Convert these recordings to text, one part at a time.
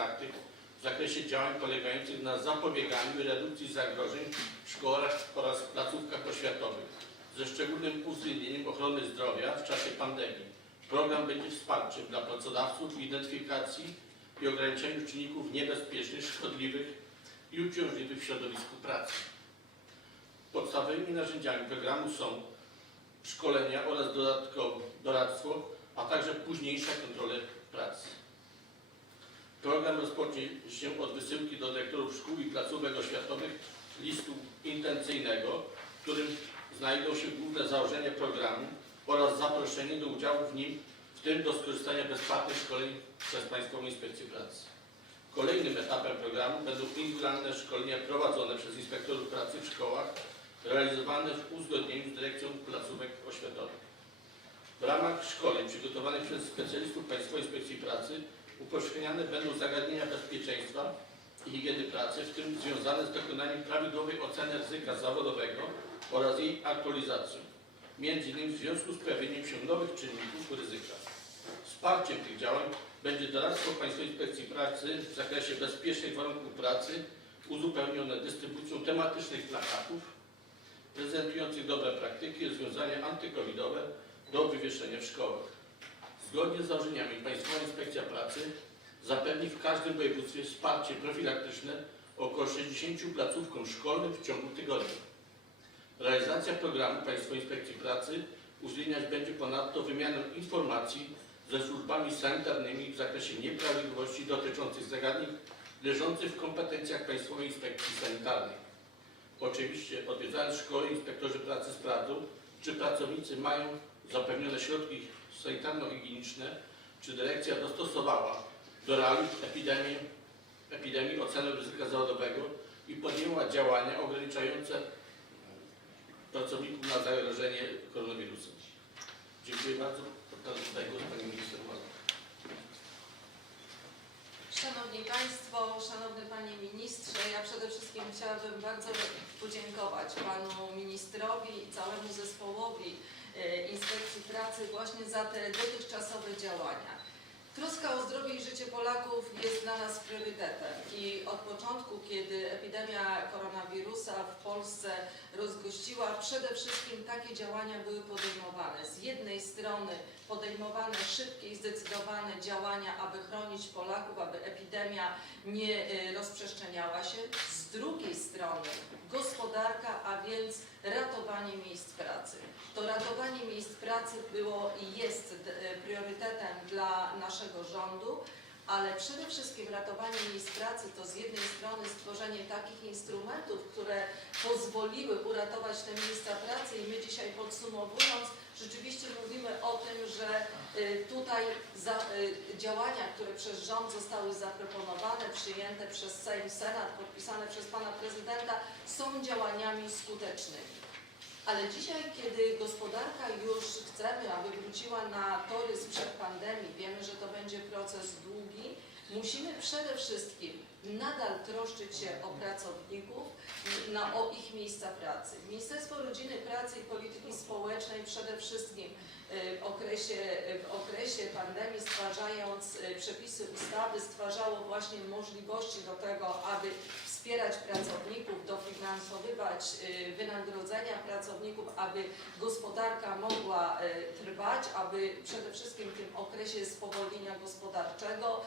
praktyk w zakresie działań polegających na zapobieganiu i redukcji zagrożeń w szkołach oraz placówkach oświatowych, ze szczególnym uwzględnieniem ochrony zdrowia w czasie pandemii. Program będzie wsparciem dla pracodawców w identyfikacji i ograniczeniu czynników niebezpiecznych, szkodliwych i uciążliwych w środowisku pracy. Podstawowymi narzędziami programu są szkolenia oraz dodatkowo doradztwo, a także późniejsze kontrole pracy. Program rozpocznie się od wysyłki do dyrektorów szkół i placówek oświatowych listu intencyjnego, w którym znajdą się główne założenia programu oraz zaproszenie do udziału w nim, w tym do skorzystania bezpłatnych szkoleń przez Państwową Inspekcję Pracy. Kolejnym etapem programu będą indywidualne szkolenia prowadzone przez inspektorów pracy w szkołach, realizowane w uzgodnieniu z dyrekcją placówek oświatowych. W ramach szkoleń przygotowanych przez specjalistów Państwowej Inspekcji Pracy upowszechniane będą zagadnienia bezpieczeństwa i higieny pracy, w tym związane z dokonaniem prawidłowej oceny ryzyka zawodowego oraz jej aktualizacją, między innymi w związku z pojawieniem się nowych czynników ryzyka. Wsparciem tych działań będzie doradztwo Państwowej Inspekcji Pracy w zakresie bezpiecznych warunków pracy, uzupełnione dystrybucją tematycznych plakatów prezentujących dobre praktyki i rozwiązania antykowidowe do wywieszenia w szkołach. Zgodnie z założeniami Państwowa Inspekcja Pracy zapewni w każdym województwie wsparcie profilaktyczne około 60 placówkom szkolnym w ciągu tygodnia. Realizacja programu Państwowej Inspekcji Pracy uwzględniać będzie ponadto wymianę informacji ze służbami sanitarnymi w zakresie nieprawidłowości dotyczących zagadnień leżących w kompetencjach Państwowej Inspekcji Sanitarnej. Oczywiście odwiedzając szkoły inspektorzy pracy sprawdzą, czy pracownicy mają zapewnione środki sanitarno-higieniczne, czy dyrekcja dostosowała do realiów epidemii, epidemii ocenę ryzyka zawodowego i podjęła działania ograniczające pracowników na zagrożenie koronawirusem. Dziękuję bardzo. Oddaję tutaj głos Pani Minister. Szanowni Państwo, Szanowny Panie Ministrze, ja przede wszystkim chciałabym bardzo podziękować Panu Ministrowi i całemu zespołowi Inspekcji Pracy właśnie za te dotychczasowe działania. Troska o zdrowie i życie Polaków jest dla nas priorytetem i od początku, kiedy epidemia koronawirusa w Polsce rozgościła, przede wszystkim takie działania były podejmowane. Z jednej strony podejmowane szybkie i zdecydowane działania, aby chronić Polaków, aby epidemia nie e, rozprzestrzeniała się. Z drugiej strony gospodarka, a więc ratowanie miejsc pracy. To ratowanie miejsc pracy było i jest e, priorytetem dla naszego rządu, ale przede wszystkim ratowanie miejsc pracy to z jednej strony stworzenie takich instrumentów, które pozwoliły uratować te miejsca pracy i my dzisiaj podsumowując, rzeczywiście mówimy o tym, że y, tutaj za, y, działania, które przez rząd zostały zaproponowane, przyjęte przez Sejm, Senat, podpisane przez Pana Prezydenta są działaniami skutecznymi. Ale dzisiaj, kiedy gospodarka już chcemy, aby wróciła na tory sprzed pandemii, wiemy, że to będzie proces długi, musimy przede wszystkim nadal troszczyć się o pracowników, na, o ich miejsca pracy. Ministerstwo Rodziny, Pracy i Polityki Społecznej przede wszystkim y, w okresie, w okresie pandemii stwarzając y, przepisy ustawy stwarzało właśnie możliwości do tego, aby wspierać pracowników, dofinansowywać y, wynagrodzenia pracowników, aby gospodarka mogła y, trwać, aby przede wszystkim w tym okresie spowolnienia gospodarczego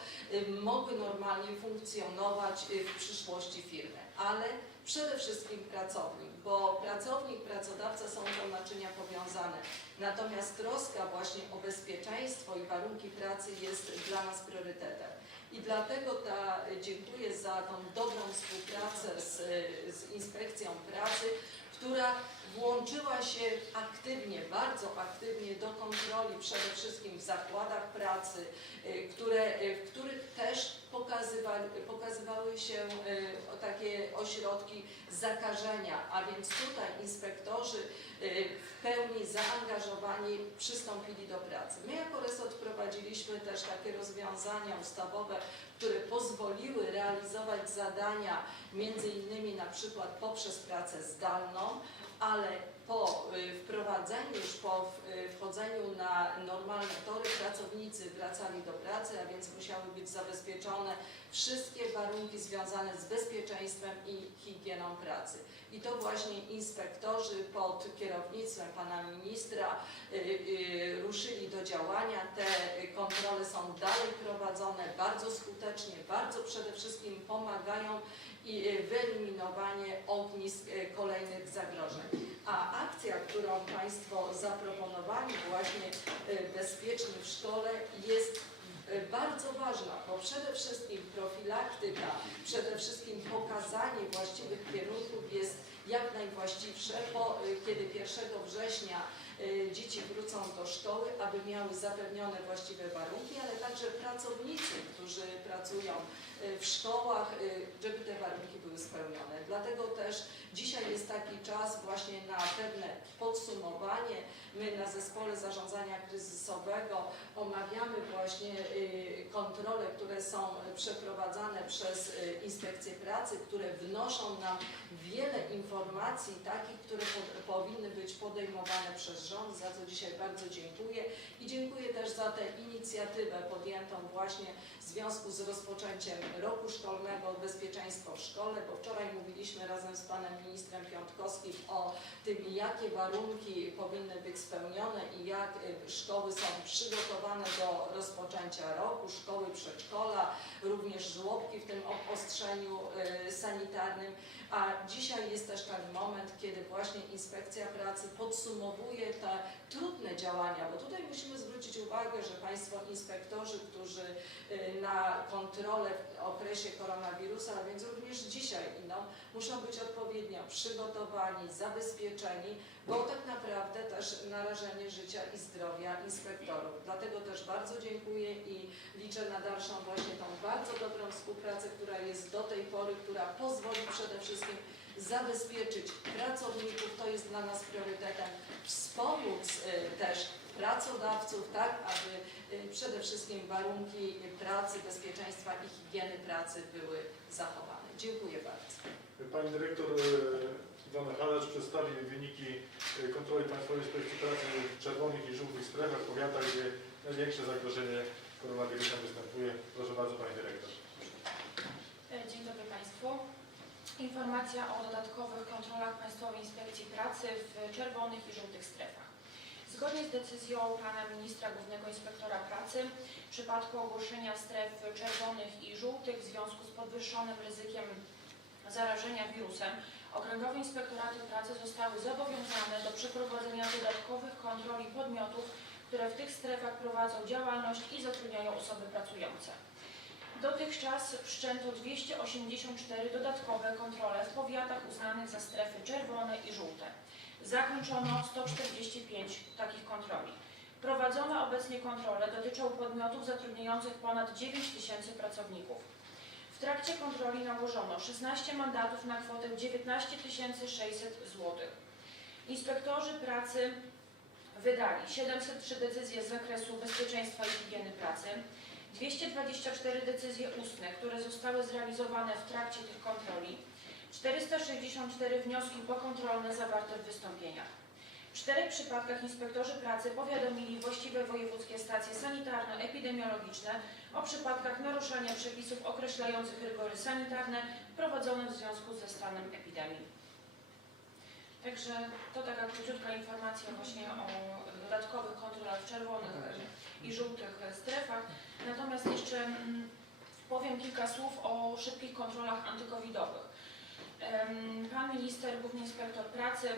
mogły normalnie funkcjonować w przyszłości firmy. Ale przede wszystkim pracownik, bo pracownik, pracodawca są to naczynia powiązane. Natomiast troska właśnie o bezpieczeństwo i warunki pracy jest dla nas priorytetem. I dlatego ta, dziękuję za tą dobrą współpracę z, z Inspekcją Pracy, która włączyła się aktywnie, bardzo aktywnie do kontroli przede wszystkim w zakładach pracy, y, które, y, w których też pokazywali, pokazywały się y, takie ośrodki zakażenia, a więc tutaj inspektorzy w pełni zaangażowani przystąpili do pracy. My jako resort wprowadziliśmy też takie rozwiązania ustawowe, które pozwoliły realizować zadania między innymi na przykład poprzez pracę zdalną, ale po y, wprowadzeniu, już po y, wchodzeniu na normalne tory, pracownicy wracali do pracy, a więc musiały być zabezpieczone wszystkie warunki związane z bezpieczeństwem i higieną pracy. I to właśnie inspektorzy pod kierownictwem pana ministra y, ruszyli do działania. Te kontrole są dalej prowadzone bardzo skutecznie, bardzo przede wszystkim pomagają i wyeliminowanie ognisk y, kolejnych zagrożeń. A akcja, którą Państwo zaproponowali, właśnie y, bezpieczni w szkole, jest y, bardzo ważna, bo przede wszystkim profilaktyka, przede wszystkim pokazanie właściwych kierunków jest jak najwłaściwsze, bo kiedy 1 września dzieci wrócą do szkoły, aby miały zapewnione właściwe warunki, ale także pracownicy, którzy pracują y, w szkołach, y, żeby te warunki były spełnione. Dlatego też dzisiaj jest taki czas właśnie na pewne podsumowanie. My na zespole zarządzania kryzysowego omawiamy właśnie y, kontrole, które są przeprowadzane przez y, Inspekcję Pracy, które wnoszą nam wiele informacji takich, które po, powinny być podejmowane przez rząd, za co dzisiaj bardzo dziękuję i dziękuję też za tę inicjatywę podjętą właśnie w związku z rozpoczęciem roku szkolnego Bezpieczeństwo w szkole, bo wczoraj mówiliśmy razem z panem ministrem Piątkowskim o tym, jakie warunki powinny być spełnione i jak y, szkoły są przygotowane do rozpoczęcia roku, szkoły, przedszkola, również żłobki w tym obostrzeniu y, sanitarnym. A dzisiaj jest też ten moment, kiedy właśnie Inspekcja Pracy podsumowuje te trudne działania, bo tutaj musimy zwrócić uwagę, że Państwo inspektorzy, którzy y, na kontrolę w okresie koronawirusa, a więc również dzisiaj idą, muszą być odpowiednio przygotowani, zabezpieczeni, bo tak naprawdę też narażenie życia i zdrowia inspektorów. Dlatego też bardzo dziękuję i liczę na dalszą właśnie tą bardzo dobrą współpracę, która jest do tej pory, która pozwoli przede wszystkim zabezpieczyć pracowników, to jest dla nas priorytetem, wspomóc y, też pracodawców, tak, aby y, przede wszystkim warunki pracy, bezpieczeństwa i higieny pracy były zachowane. Dziękuję bardzo. Pani dyrektor e, Iwona Halacz przedstawi wyniki kontroli Państwowej Inspekcji Pracy w czerwonych i żółtych strefach, powiatach, gdzie największe zagrożenie koronawirusem występuje. Proszę bardzo Pani dyrektor. E, Dzień dobry Państwu. Informacja o dodatkowych kontrolach Państwowej Inspekcji Pracy w czerwonych i żółtych strefach. Zgodnie z decyzją Pana Ministra Głównego Inspektora Pracy w przypadku ogłoszenia stref czerwonych i żółtych w związku z podwyższonym ryzykiem zarażenia wirusem Okręgowe Inspektoraty Pracy zostały zobowiązane do przeprowadzenia dodatkowych kontroli podmiotów, które w tych strefach prowadzą działalność i zatrudniają osoby pracujące. Dotychczas wszczęto 284 dodatkowe kontrole w powiatach uznanych za strefy czerwone i żółte. Zakończono 145 takich kontroli. Prowadzone obecnie kontrole dotyczą podmiotów zatrudniających ponad 9 tysięcy pracowników. W trakcie kontroli nałożono 16 mandatów na kwotę 19 600 zł. Inspektorzy pracy wydali 703 decyzje z zakresu bezpieczeństwa i higieny pracy, 224 decyzje ustne, które zostały zrealizowane w trakcie tych kontroli, 464 wnioski pokontrolne zawarte w wystąpieniach. W czterech przypadkach inspektorzy pracy powiadomili właściwe wojewódzkie stacje sanitarno-epidemiologiczne o przypadkach naruszania przepisów określających rygory sanitarne wprowadzone w związku ze stanem epidemii. Także to taka króciutka informacja właśnie o dodatkowych kontrolach w czerwonych i żółtych strefach. Natomiast jeszcze mm, powiem kilka słów o szybkich kontrolach antykowidowych. Pan minister, główny inspektor pracy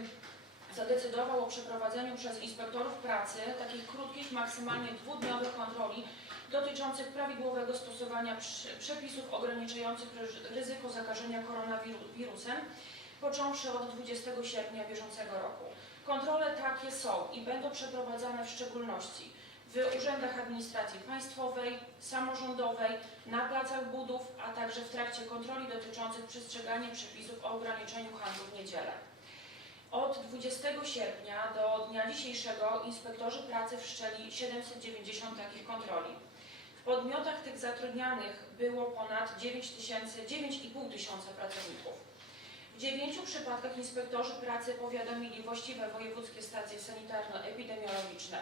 zadecydował o przeprowadzeniu przez inspektorów pracy takich krótkich, maksymalnie dwudniowych kontroli dotyczących prawidłowego stosowania przepisów ograniczających ryzyko zakażenia koronawirusem, począwszy od 20 sierpnia bieżącego roku. Kontrole takie są i będą przeprowadzane w szczególności w urzędach administracji państwowej, samorządowej, na placach budów, a także w trakcie kontroli dotyczących przestrzegania przepisów o ograniczeniu handlu w niedzielę. Od 20 sierpnia do dnia dzisiejszego inspektorzy pracy wszczęli 790 takich kontroli. W podmiotach tych zatrudnianych było ponad 9 tysięcy, 9,5 tysiąca pracowników. W dziewięciu przypadkach inspektorzy pracy powiadomili właściwe wojewódzkie stacje sanitarno-epidemiologiczne.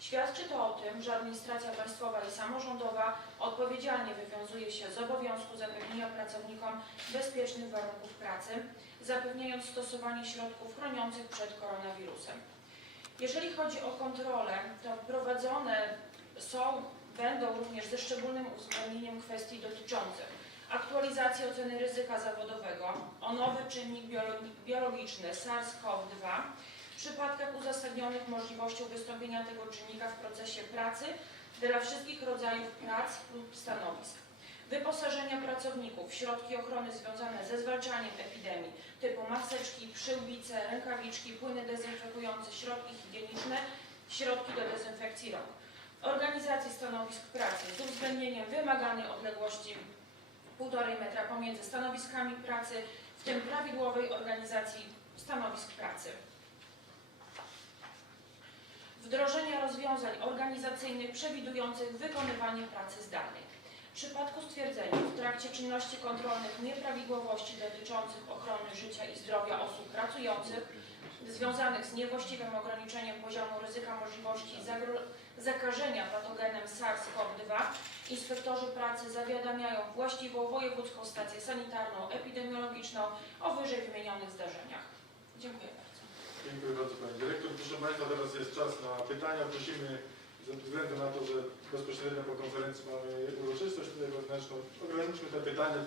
Świadczy to o tym, że administracja państwowa i samorządowa odpowiedzialnie wywiązuje się z obowiązku zapewnienia pracownikom bezpiecznych warunków pracy, zapewniając stosowanie środków chroniących przed koronawirusem. Jeżeli chodzi o kontrolę, to prowadzone są, będą również ze szczególnym uwzględnieniem kwestii dotyczących aktualizacji oceny ryzyka zawodowego o nowy czynnik biologi- biologiczny SARS-CoV-2 w przypadkach uzasadnionych możliwością wystąpienia tego czynnika w procesie pracy dla wszystkich rodzajów prac lub stanowisk. Wyposażenia pracowników w środki ochrony związane ze zwalczaniem epidemii typu maseczki, przyłbice, rękawiczki, płyny dezynfekujące, środki higieniczne, środki do dezynfekcji rąk. Organizacji stanowisk pracy z uwzględnieniem wymaganej odległości 1,5 metra pomiędzy stanowiskami pracy, w tym prawidłowej organizacji stanowisk pracy. Wdrożenia rozwiązań organizacyjnych przewidujących wykonywanie pracy zdalnej. W przypadku stwierdzenia w trakcie czynności kontrolnych nieprawidłowości dotyczących ochrony życia i zdrowia osób pracujących związanych z niewłaściwym ograniczeniem poziomu ryzyka możliwości zakażenia patogenem SARS-CoV-2 inspektorzy pracy zawiadamiają właściwą wojewódzką stację sanitarną epidemiologiczną o wyżej wymienionych zdarzeniach. Dziękuję bardzo. Dziękuję bardzo Pani Dyrektor. Proszę Państwa, teraz jest czas na pytania. Prosimy, ze względu na to, że bezpośrednio po konferencji mamy uroczystość tutaj wewnętrzną, ograniczmy te pytania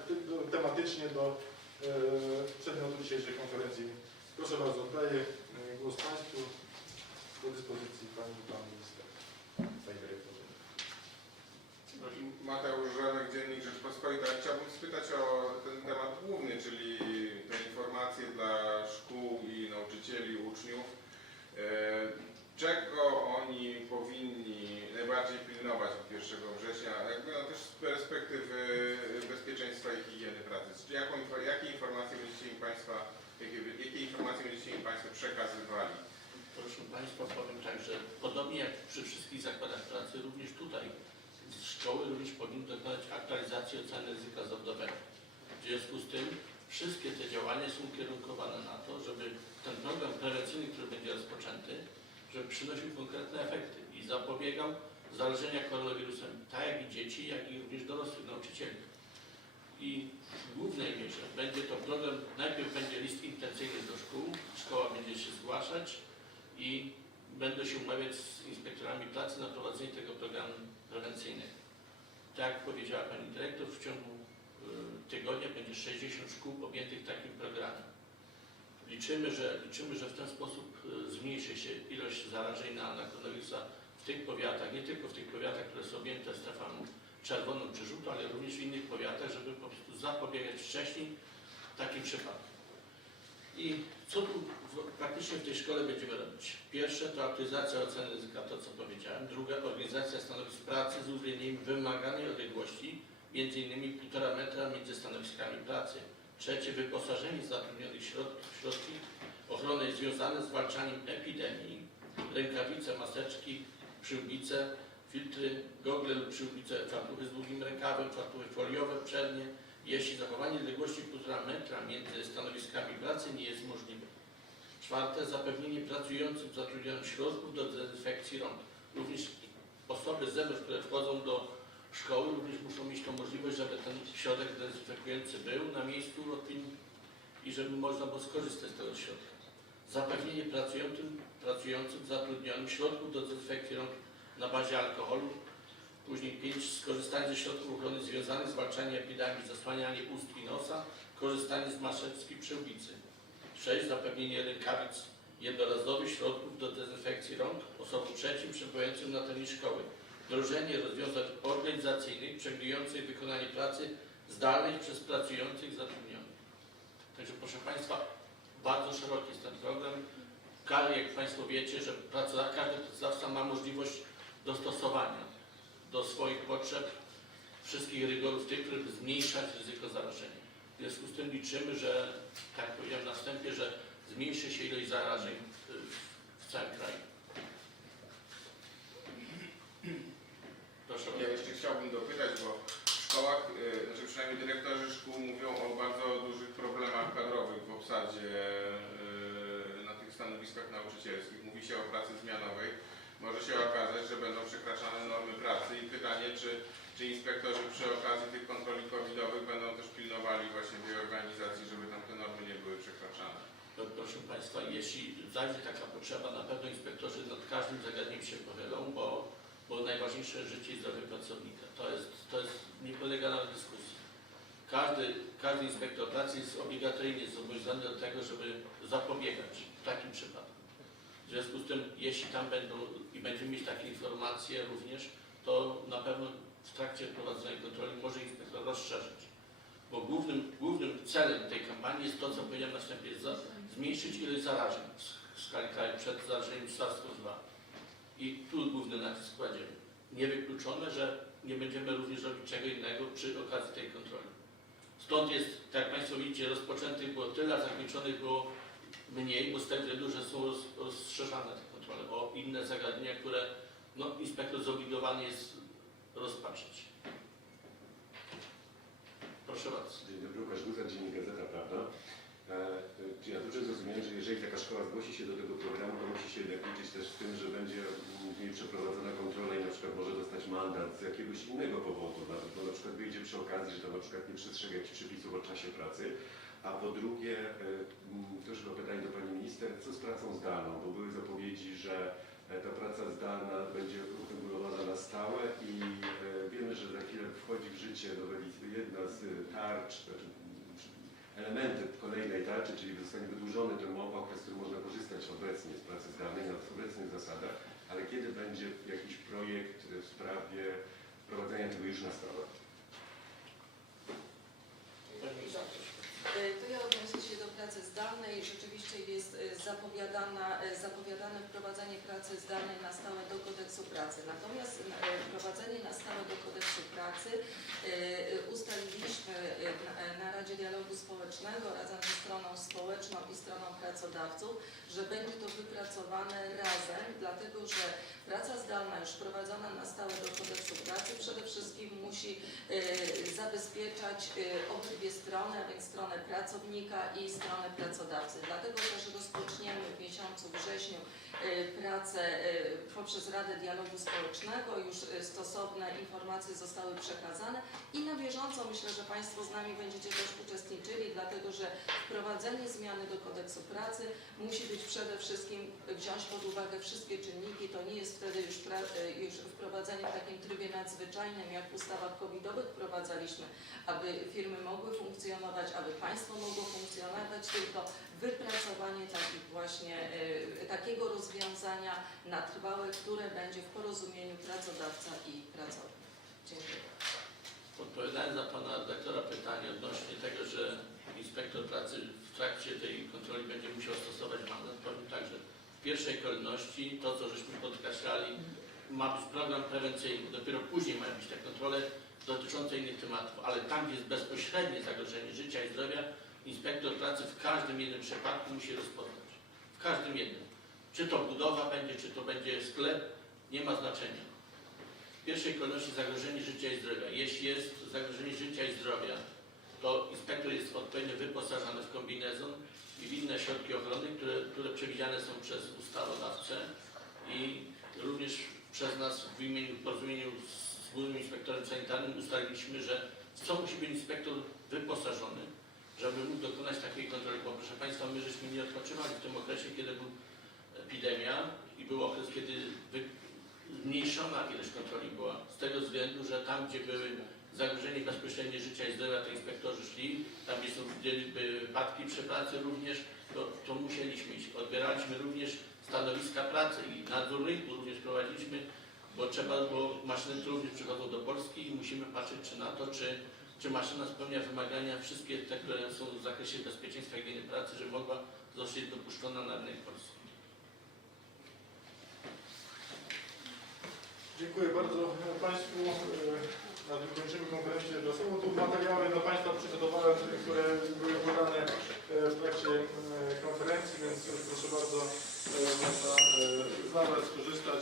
tematycznie do e, przedmiotu dzisiejszej konferencji. Proszę bardzo, oddaję głos Państwu do dyspozycji Pani Pan Minister. Dyrektorze. Mateusz Żanek, Dziennik Rzeczpospolita. Chciałbym spytać o ten temat główny, czyli te informacje dla szkół i nauczycieli, uczniów. E, Czego oni powinni najbardziej pilnować od 1 września, jakby no też z perspektywy bezpieczeństwa i higieny pracy? Jaką, jakie informacje będziecie im Państwa, jakie, jakie informacje będziecie im Państwo przekazywali? Państwa, powiem tak, że podobnie jak przy wszystkich zakładach pracy, również tutaj szkoły również powinny dokonać aktualizacji oceny ryzyka zawodowego. W związku z tym wszystkie te działania są ukierunkowane na to, żeby ten program prewencyjny, który będzie rozpoczęty, żeby przynosił konkretne efekty i zapobiegał zarażenia koronawirusem tak jak i dzieci, jak i również dorosłych nauczycieli. I w głównej mierze będzie to program, najpierw będzie list intencyjny do szkół, szkoła będzie się zgłaszać i będą się umawiać z inspektorami pracy na prowadzenie tego programu prewencyjnego. Tak jak powiedziała Pani Dyrektor, w ciągu y, tygodnia będzie 60 szkół objętych takim programem. Liczymy, że, liczymy, że w ten sposób y, zmniejszy się ilość zarażeń na, na koronawirusa w tych powiatach, nie tylko w tych powiatach, które są objęte strefą czerwoną czy żółtą, ale również w innych powiatach, żeby po prostu zapobiegać wcześniej takim przypadkom. I co tu praktycznie w tej szkole będziemy robić? Pierwsze to aktualizacja oceny ryzyka, to co powiedziałem. Druga organizacja stanowisk pracy z uwzględnieniem wymaganej odległości, między innymi 1,5 metra między stanowiskami pracy. Trzecie, wyposażenie zatrudnionych w środki, ochrony związane z zwalczaniem epidemii, rękawice, maseczki, przyłbice, filtry, gogle lub przyłbice, fartuchy z długim rękawem, fartuchy foliowe, przednie, jeśli zachowanie odległości 1,5 metra między stanowiskami pracy nie jest możliwe. Czwarte, zapewnienie pracującym zatrudnionym środków do dezynfekcji rąk. Również osoby z zewnątrz, które wchodzą do szkoły, również muszą mieć tą możliwość, żeby ten środek dezynfekujący był na miejscu odpowiednim i żeby można było skorzystać z tego środka. Zapewnienie pracującym, pracującym zatrudnionym środków do dezynfekcji rąk na bazie alkoholu, Później 5. Skorzystanie ze środków ochrony związanych z zwalczaniem epidemii, zasłanianie ust i nosa, korzystanie z maseczki przyłbicy. 6. Zapewnienie rękawic jednorazowych, środków do dezynfekcji rąk osobom trzecim przebywającym na terenie szkoły. Wdrożenie rozwiązań organizacyjnych przewidujących wykonanie pracy zdalnej przez pracujących zatrudnionych. Także proszę Państwa, bardzo szeroki jest ten program. Każdy, jak Państwo wiecie, że pracodawca, każdy pracodawca ma możliwość dostosowania do swoich potrzeb wszystkich rygorów tych, które zmniejszać ryzyko zarażenia. W związku z tym liczymy, że, tak jak powiedziałem na wstępie, że zmniejszy się ilość zarażeń y, w, całym kraju. Proszę Ja jeszcze chciałbym dopytać, bo w szkołach, y, znaczy przynajmniej dyrektorzy szkół mówią o bardzo dużych problemach kadrowych w obsadzie yy, na tych stanowiskach nauczycielskich. Mówi się o pracy zmianowej. Może się okazać, że będą przekraczane normy pracy i pytanie, czy, czy inspektorzy przy okazji tych kontroli covidowych będą też pilnowali właśnie tej organizacji, żeby tam te normy nie były przekraczane. No, Proszę Państwa, jeśli zajdzie taka potrzeba, na pewno inspektorzy nad każdym zagadnieniem się pochylą, bo, bo najważniejsze życie i zdrowie pracownika. To jest, to jest, nie polega na dyskusji. Każdy, każdy inspektor pracy jest obligatoryjnie zobowiązany do tego, żeby zapobiegać takim przypadku. W związku z tym, jeśli tam będą i będziemy mieć takie informacje również, to na pewno w trakcie prowadzonej kontroli może inspektor rozszerzyć. Bo głównym, głównym celem tej kampanii jest to, co powiedziałem na wstępie, zmniejszyć ilość zarażeń w skali kraju przed zarażeniem SARS-CoV-2. I tu główny nacisk kładziemy. Niewykluczone, że nie będziemy również robić czego innego przy okazji tej kontroli. Stąd jest, tak jak Państwo widzicie, rozpoczętych było tyle, a zakończonych było mniej, bo z tego względu, że są roz, rozszerzane te kontrole o inne zagadnienia, które no, inspektor zobligowany jest rozpatrzeć. Proszę bardzo. Dzień dobry, Łukasz Guzar, Dziennik Gazeta Prawda. E, e, Czy ja dobrze zrozumiałem, że jeżeli taka szkoła zgłosi się do tego programu, to musi się liczyć też z tym, że będzie w niej przeprowadzona kontrola i na przykład może dostać mandat z jakiegoś innego powodu, bo na przykład wyjdzie przy okazji, że to na przykład nie przestrzega jakichś przepisów o czasie pracy. A po drugie, e, już chyba pytanie do Pani Minister, co z pracą zdalną? Bo były zapowiedzi, że ta praca zdalna będzie uregulowana na stałe i e, wiemy, że za chwilę wchodzi w życie jedna z e, tarcz, m, elementy kolejnej tarczy, czyli zostanie wydłużony ten okres, który można korzystać obecnie z pracy zdalnej na obecnych zasadach, ale kiedy będzie jakiś projekt w sprawie wprowadzenia tego już na stałe? Y, To ja odniosę się do pracy zdalnej. Rzeczywiście jest y, zapowiadana, y, zapowiadane wprowadzenie pracy zdalnej na stałe do kodeksu pracy. Natomiast y, wprowadzenie na stałe do kodeksu pracy ustaliliśmy na- Radzie Dialogu Społecznego razem ze stroną społeczną i stroną pracodawców, że będzie to wypracowane razem, dlatego że praca zdalna już wprowadzona na stałe do kodeksu pracy przede wszystkim musi zabezpieczać y, obydwie strony, a więc stronę pracownika i stronę pracodawcy. Dlatego też rozpoczniemy w miesiącu wrześniu y, pracę y, poprzez Radę Dialogu Społecznego. Już stosowne informacje zostały przekazane i na bieżąco myślę, że Państwo z nami będziecie też uczestniczyli, dlatego że wprowadzenie zmiany do kodeksu pracy musi być przede wszystkim wziąć pod uwagę wszystkie czynniki. To nie jest wtedy już, już wprowadzenie w takim trybie nadzwyczajnym, jak w ustawach covidowych wprowadzaliśmy, aby firmy mogły funkcjonować, aby państwo mogło funkcjonować, tylko wypracowanie takich właśnie, y, takiego rozwiązania na trwałe, które będzie w porozumieniu pracodawca i pracownik. Dziękuję. Odpowiadając na Pana redaktora pytanie odnośnie tego, że inspektor pracy w trakcie tej kontroli będzie musiał stosować mandat, powiem tak, że w pierwszej kolejności to, co żeśmy podkreślali, ma być program prewencyjny. Dopiero później mają być te kontrole dotyczące innych tematów, ale tam, gdzie jest bezpośrednie zagrożenie życia i zdrowia, inspektor pracy w każdym jednym przypadku musi rozpoznać. W każdym jednym. Czy to budowa będzie, czy to będzie sklep, nie ma znaczenia. W pierwszej kolejności zagrożenie życia i zdrowia. Jeśli jest zagrożenie życia i zdrowia, to inspektor jest odpowiednio wyposażony w kombinezon i w inne środki ochrony, które, które przewidziane są przez ustawodawcę i również przez nas w imieniu, porozumieniu z Głównym Inspektorem Sanitarnym ustaliliśmy, że w co musi być inspektor wyposażony, żeby mógł dokonać takiej kontroli. Bo proszę Państwa, my żeśmy nie odpoczywali w tym okresie, kiedy był epidemia i był okres, kiedy zmniejszona ilość kontroli była. Z tego względu, że tam, gdzie były zagrożenie bezpośrednie życia i zdrowia, to inspektorzy szli. Tam, gdzie są wypadki przy pracy również, to, to musieliśmy iść. Odbieraliśmy również stanowiska pracy i nadzór rynku również prowadziliśmy, bo trzeba, bo maszyny również przychodzą do Polski i musimy patrzeć czy na to, czy, czy maszyna spełnia wymagania wszystkie te, które są w zakresie bezpieczeństwa i higieny pracy, żeby mogła zostać dopuszczona na rynek polski. Dziękuję bardzo Państwu. E, Na tym kończymy konferencję prasową. Tu materiały dla Państwa przygotowałem, które były podane e, w trakcie e, konferencji, więc proszę bardzo, można zabrać, skorzystać.